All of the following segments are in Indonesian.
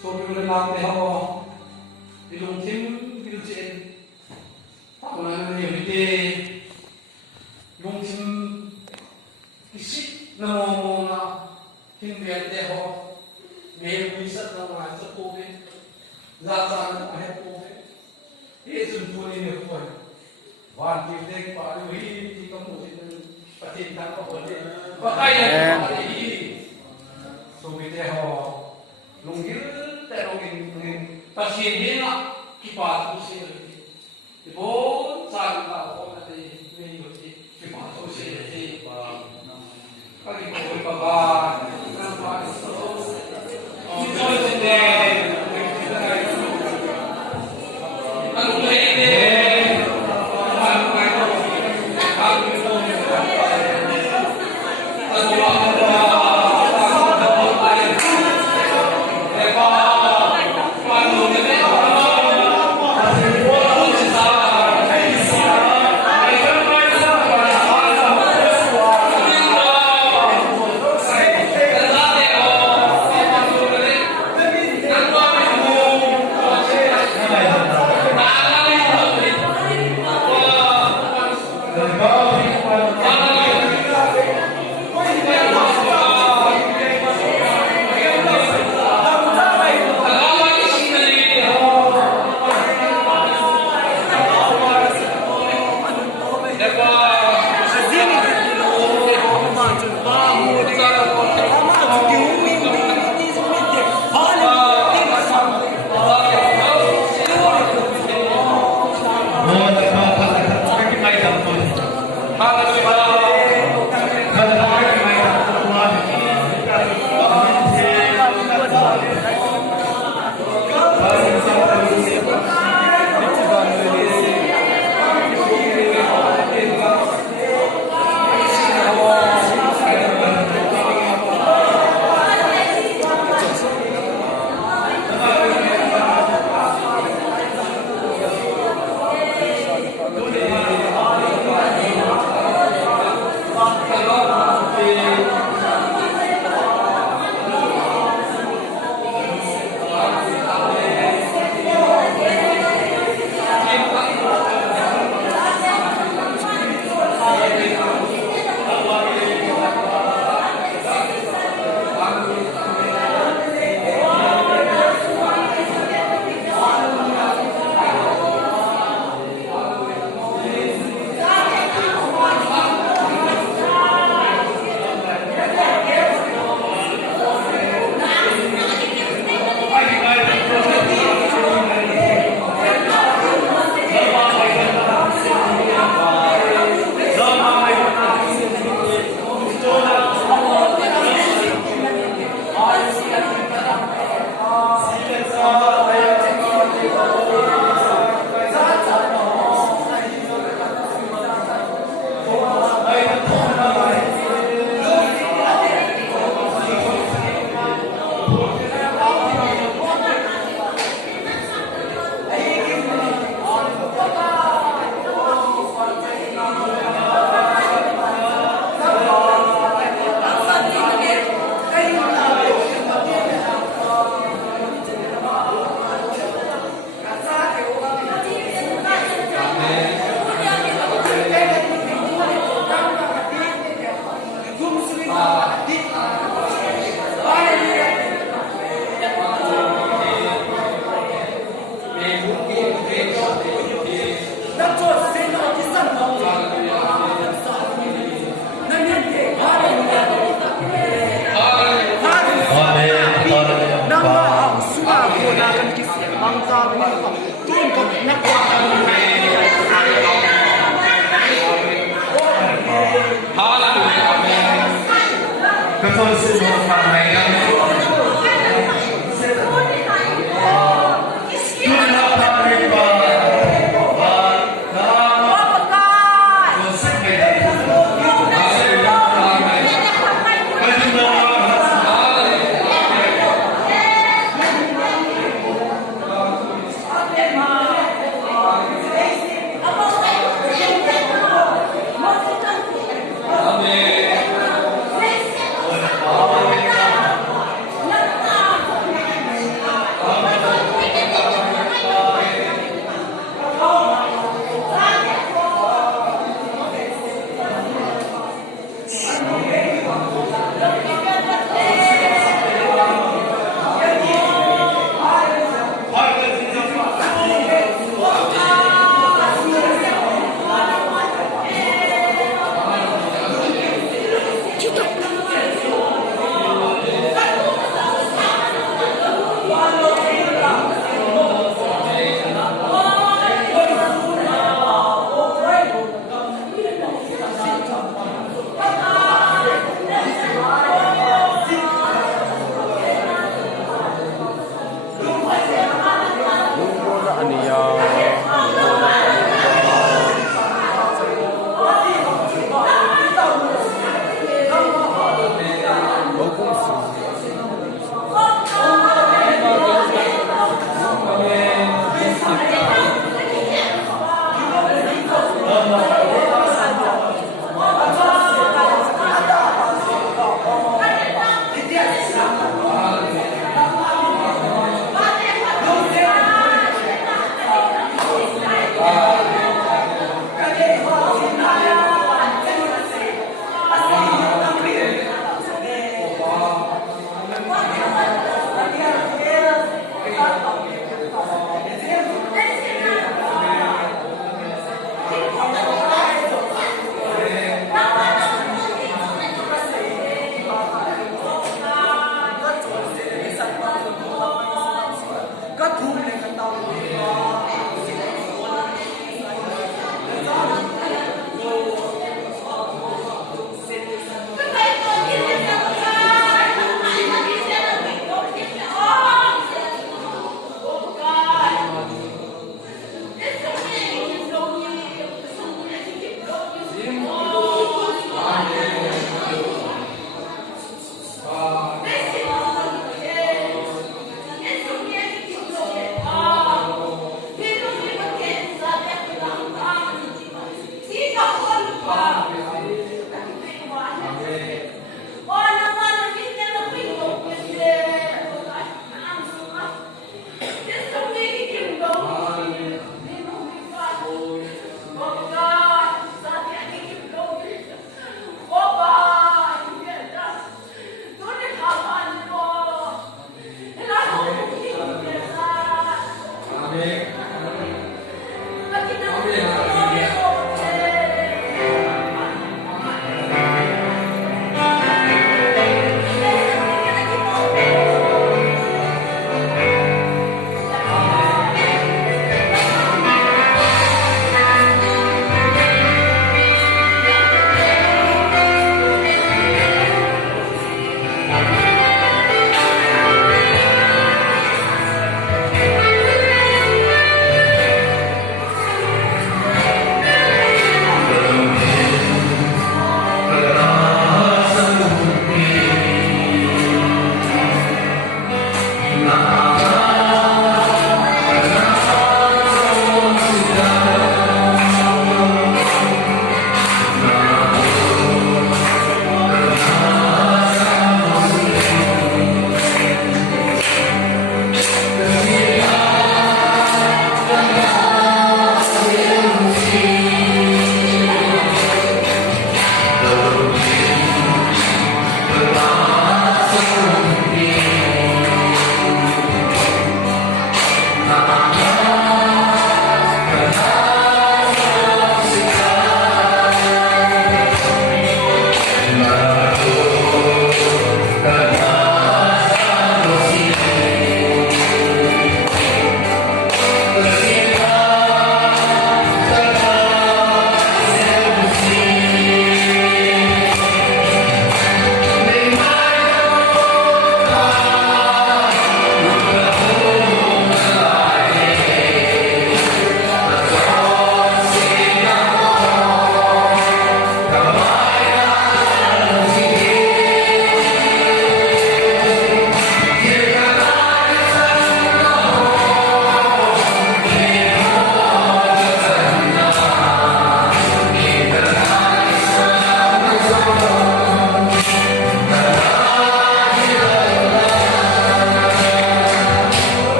소비를 나한테하고 이런 팀 빌진 하고는 여기 용팀 식 너무나 힘들 때하고 매일 있었던 거 알죠? 고비 나자는 해보고 예수 부인의 후에 완기된 바로이 이거 모시는 파틴 단어 보지 바카이야 바카이 소비 때하고 용기를 때로긴 파시엔이나 기파 도시를 이번 자기가 오늘의 메뉴지 기파 도시를 가지고 올 거가 그런 말이 있어서 이쪽인데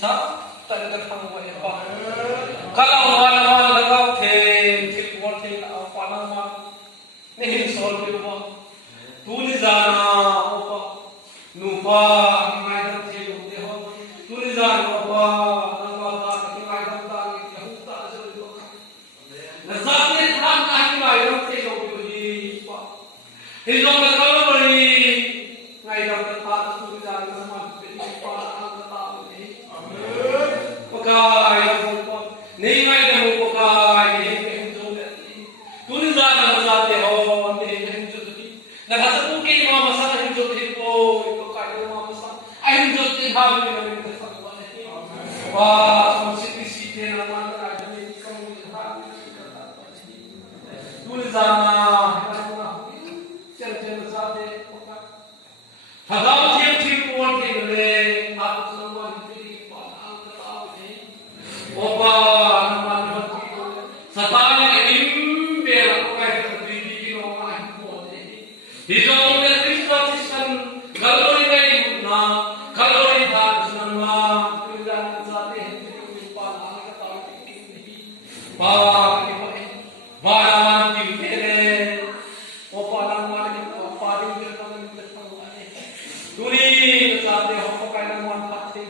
sa ta ka thang wa pa kalau wala lagaw the til wal the na pa na ma ne hin sol bi ba tu ni jana pa nu pa mai dam the lu de ho tu ni jana pa na ma ta ki mai dam ta ni hu ta so lo na sa ne tham na ki mai dam the lu bi pa he jo na ka lo ri ngai dam ta tu ni jana na ma bi pa ang ta ni amen pakai ko nei ngai da mo pakai he ke jo de tu ni jana na sa te ho ne he jo de na ga sa ku ke ma ma sa he jo de ko pakai ma ma sa ai jo de ha ni na ni sa wa ne wa so si te na ma na ga ni ka mo de ha ni ka ta tu ni jana na chen chen sa te pakai Hagam thiam thiam kuan ke le ap samwan ti pa ang ta ni opa man man ti ko sataya im be la ko ai ta ti di no ma ko ni hi jo ne krishna tishan galori nei na galori da sunan ma kulan sa te ti pa ang ta ti ni pa ki ko e ba ti be le opa lang ma ni pa di be ta ni Turi sabe ho kai nang wan phathei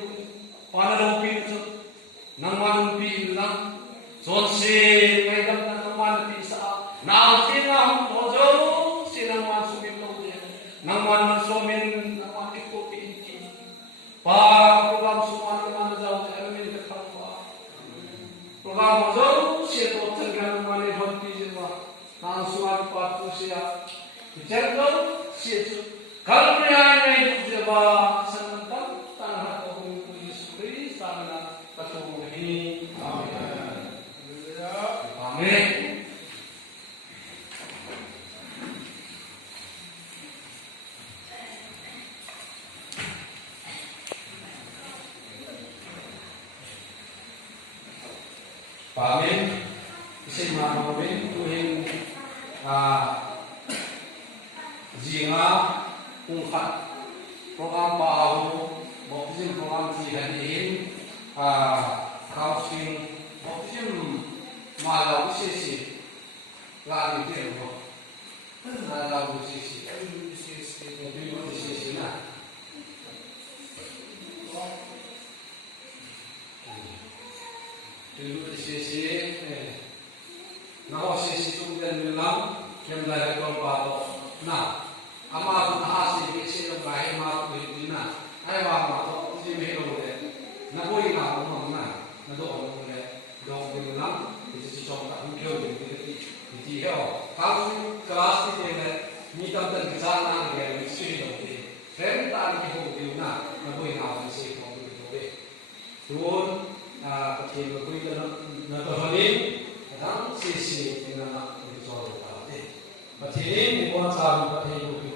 pana ro pi chu nang wan pi lang zon se kai dam nang wan pi sa na te na hum ho jo se nang wan su mi lo de nang wan man so min nang wan ti ko pi ki pa program su wan man ja o de min ka kham wa program ho jo se to thang gan man ne hon pi je wa nang su wan pa ko se ya cher do se chu kalau pernah ini coba sementara tanah hukum Yesus Kristus tanah ketemu ini, amin. Amin. Isi mana amin uhen jinga ungkat program baru baptism program si hadirin counseling baptism malau sesi lagi dia malau sesi na dulu sesi naboh sesi tu dan bilang yang belajar baru nah ama tu hasi ke se lo bai ma tu ni na ai wa ma to si me lo de na boi na mo na na do mo de do de na ni si chong ta hu kyo ni ti he o ka su class ti de ne ni tam tan sa na ge ni si lo de fen ta ni ho de na boi na ni si ko de do de tuon ka ti lo boi na to ni dang si na ni so de Pathenin ni buat sahabat Pathenin itu